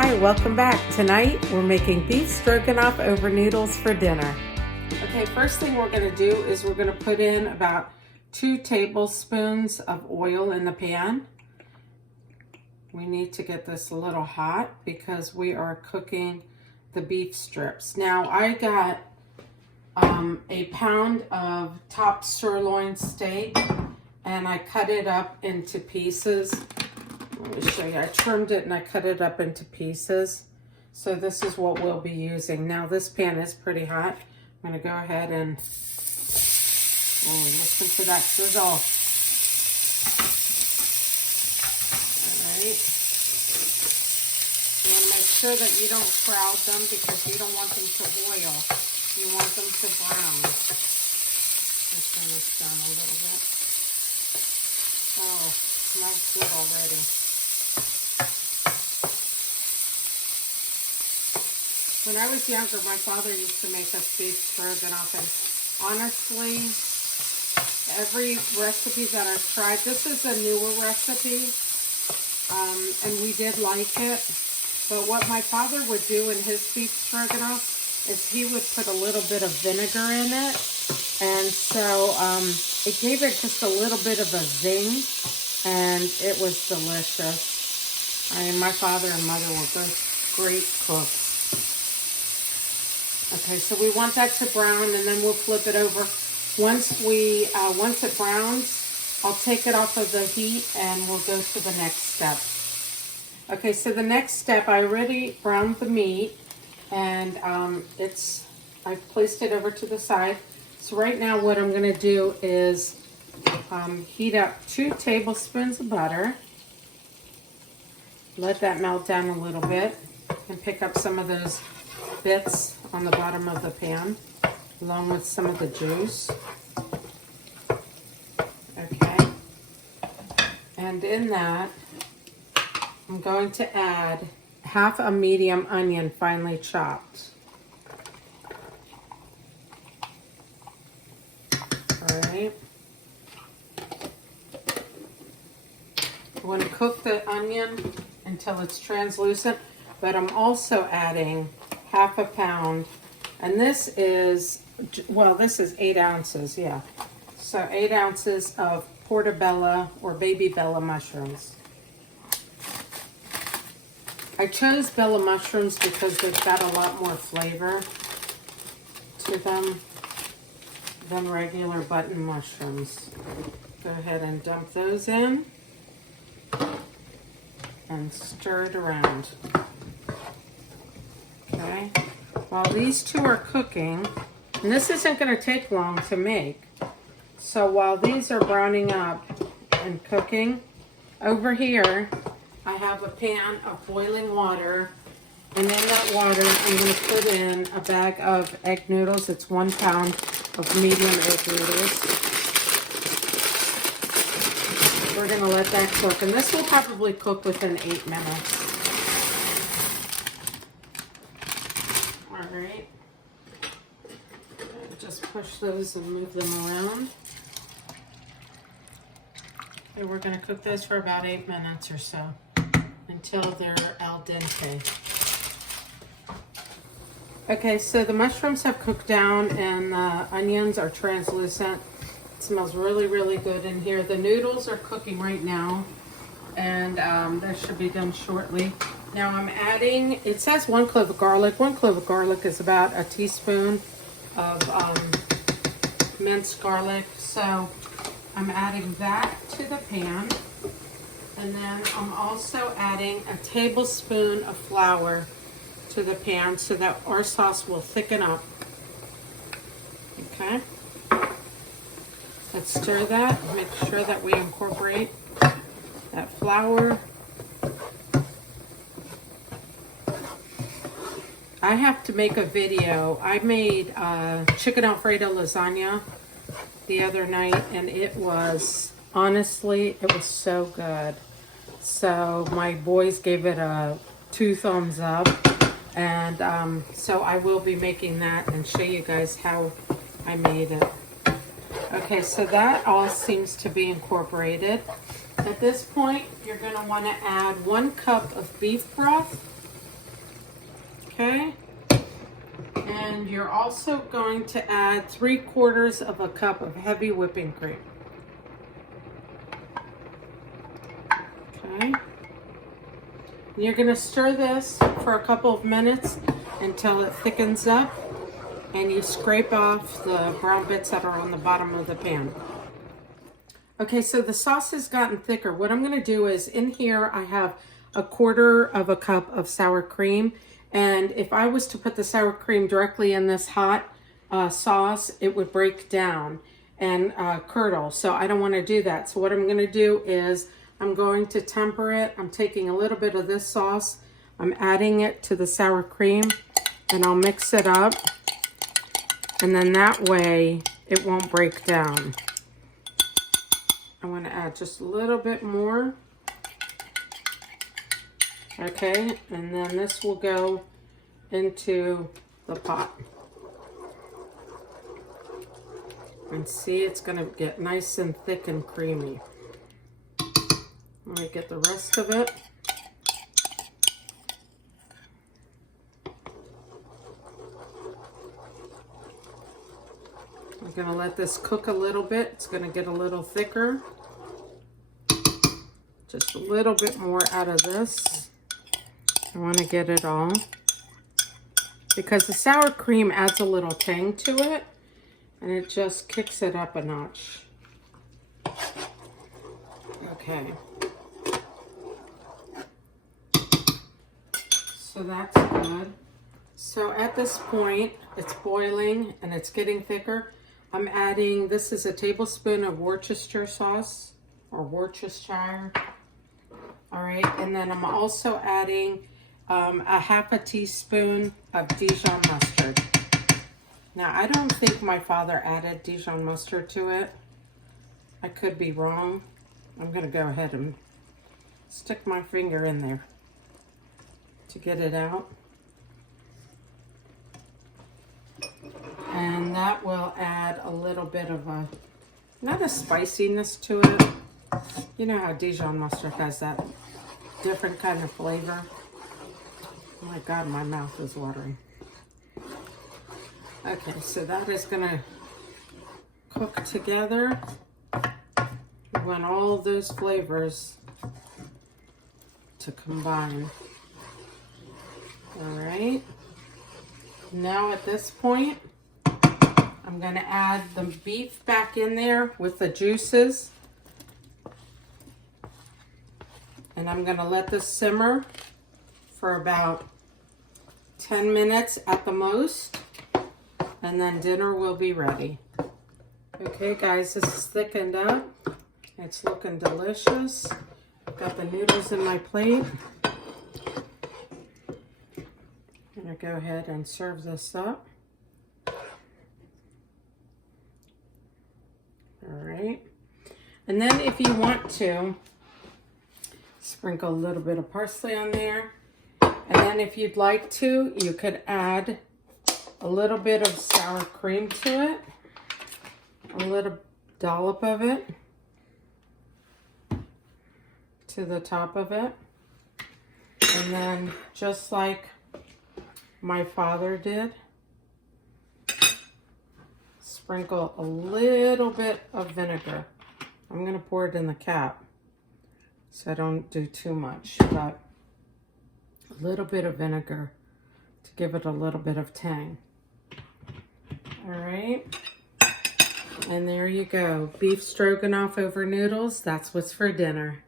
Hi, welcome back. Tonight we're making beef stroganoff over noodles for dinner. Okay, first thing we're going to do is we're going to put in about 2 tablespoons of oil in the pan. We need to get this a little hot because we are cooking the beef strips. Now I got a pound of top sirloin steak and I cut it up into pieces. Let me show you. I trimmed it and I cut it up into pieces. So this is what we'll be using. Now this pan is pretty hot. I'm going to go ahead and listen to that sizzle. All right. You want to make sure that you don't crowd them because you don't want them to boil. You want them to brown. Let's turn this down a little bit. Oh, smells good already. When I was younger, my father used to make us beef stroganoff, and honestly, every recipe that I've tried, this is a newer recipe, and we did like it, but what my father would do in his beef stroganoff is he would put a little bit of vinegar in it, and so it gave it just a little bit of a zing, and it was delicious. I mean, my father and mother were both great cooks. Okay, so we want that to brown, and then we'll flip it over. Once it browns, I'll take it off of the heat, and we'll go to the next step. Okay, so the next step, I already browned the meat, and I've placed it over to the side. So right now, what I'm going to do is heat up 2 tablespoons of butter. Let that melt down a little bit, and pick up some of those bits on the bottom of the pan along with some of the juice. Okay, and in that I'm going to add half a medium onion finely chopped. All right, I want to cook the onion until it's translucent, but I'm also adding half a pound, and this is 8 ounces, yeah. So 8 ounces of portobello or baby bella mushrooms. I chose bella mushrooms because they've got a lot more flavor to them than regular button mushrooms. Go ahead and dump those in and stir it around. Okay, while these 2 are cooking, and this isn't going to take long to make, so while these are browning up and cooking, over here I have a pan of boiling water, and in that water I'm going to put in a bag of egg noodles. It's 1 pound of medium egg noodles. We're going to let that cook, and this will probably cook within 8 minutes. Alright, just push those and move them around. And we're going to cook those for about 8 minutes or so until they're al dente. Okay, so the mushrooms have cooked down and the onions are translucent. It smells really, really good in here. The noodles are cooking right now, and that should be done shortly. Now I'm adding, it says 1 clove of garlic. 1 clove of garlic is about a teaspoon of minced garlic. So I'm adding that to the pan. And then I'm also adding a tablespoon of flour to the pan so that our sauce will thicken up. Okay. Let's stir that. Make sure that we incorporate that flour. I have to make a video. I made chicken Alfredo lasagna the other night, and it was, honestly, it was so good. So my boys gave it a 2 thumbs up, and so I will be making that and show you guys how I made it. Okay, so that all seems to be incorporated. At this point, you're going to want to add 1 cup of beef broth Okay. And you're also going to add 3/4 of a cup of heavy whipping cream. Okay. And you're going to stir this for a couple of minutes until it thickens up and you scrape off the brown bits that are on the bottom of the pan. Okay, so the sauce has gotten thicker. What I'm going to do is in here I have 1/4 of a cup of sour cream. And if I was to put the sour cream directly in this hot sauce, it would break down and curdle. So I don't want to do that. So what I'm going to do is I'm going to temper it. I'm taking a little bit of this sauce. I'm adding it to the sour cream and I'll mix it up. And then that way it won't break down. I want to add just a little bit more. Okay, and then this will go into the pot. And see, it's going to get nice and thick and creamy. Let me get the rest of it. I'm going to let this cook a little bit. It's going to get a little thicker. Just a little bit more out of this. I want to get it all because the sour cream adds a little tang to it and it just kicks it up a notch. Okay. So that's good. So at this point, it's boiling and it's getting thicker. I'm adding, this is a tablespoon of Worcestershire sauce or Worcestershire. All right, and then I'm also adding a 1/2 teaspoon of Dijon mustard. Now, I don't think my father added Dijon mustard to it. I could be wrong. I'm going to go ahead and stick my finger in there to get it out. And that will add a little bit of a, not a spiciness to it. You know how Dijon mustard has that different kind of flavor. Oh my God, my mouth is watering. Okay, so that is gonna cook together. We want all of those flavors to combine. All right. Now at this point, I'm gonna add the beef back in there with the juices. And I'm gonna let this simmer for about 10 minutes at the most, and then dinner will be ready. Okay guys, this is thickened up. It's looking delicious. Got the noodles in my plate. I'm gonna go ahead and serve this up. All right. And then if you want to, sprinkle a little bit of parsley on there. And then if you'd like to, you could add a little bit of sour cream to it. A little dollop of it to the top of it. And then just like my father did, sprinkle a little bit of vinegar. I'm going to pour it in the cap so I don't do too much, but a little bit of vinegar to give it a little bit of tang. All right. And there you go. Beef stroganoff over noodles. That's what's for dinner.